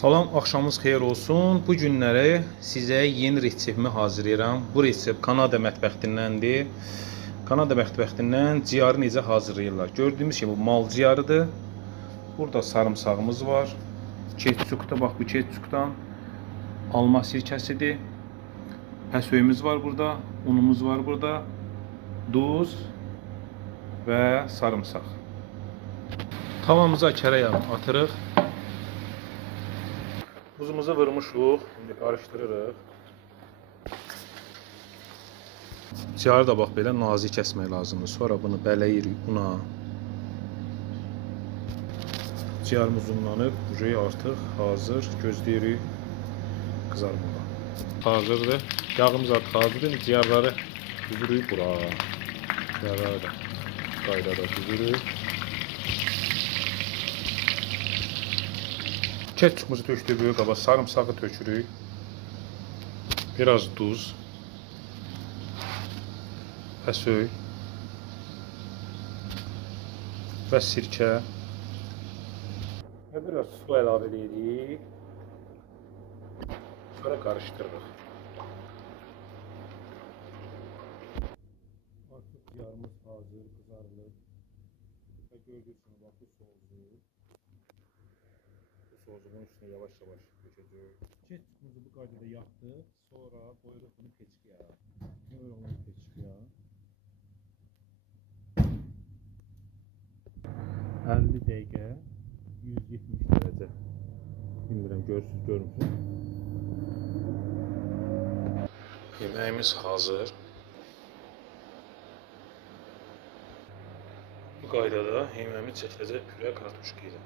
Salam, axşamınız xeyir olsun. Bu günləri sizə yeni reseptimi hazırlayıram. Bu resept Kanada mətbəxtindəndir. Kanada mətbəxtindən ciyarı necə hazırlayırlar? Gördüyümüz kimi bu mal ciyarıdır. Burada sarımsağımız var. Ketçukda, bax bu ketçukdan alma sirkəsidir. Pəsöyümüz var burada, unumuz var burada. Duz və sarımsaq. Tavamıza kərə yağı atırıq. Buzumuzu vurmuşuq, şimdi qarışdırırıq. Ciyarı da bax belə nazik kəsmək lazımdır. Sonra bunu bələyirik buna. Ciyarımız unlanıb, artıq hazır. Gözləyirik qızarmağa. Hazırdır. Yağımız artıq hazırdır. Ciyarları düzürük bura. Ciyarları da qaydada düzürük. Ketçupumuzu tökdük böyük qaba, sarımsağı tökürük. Biraz duz. Pəsöy. Və sirkə. Və biraz su əlavə edirik. Sonra qarışdırırıq. Artıq yağımız hazır, qızarılır. Və gördüyünüz kimi bax bu soğudu. Soğuduğun üstüne yavaş yavaş dökeceğiz. Ketçupumuzu bu qaydada yaxdıq. Sonra qoyuruq bunu peçkiyə. Qoyuruq bunu peçkiyə. 50 dəqiqə 170 dərəcə. Bilmirəm, görürsünüz, görmürsünüz. Yeməyimiz hazır. Bu qaydada yeməyimiz çəkiləcək püre kartuşka ilə.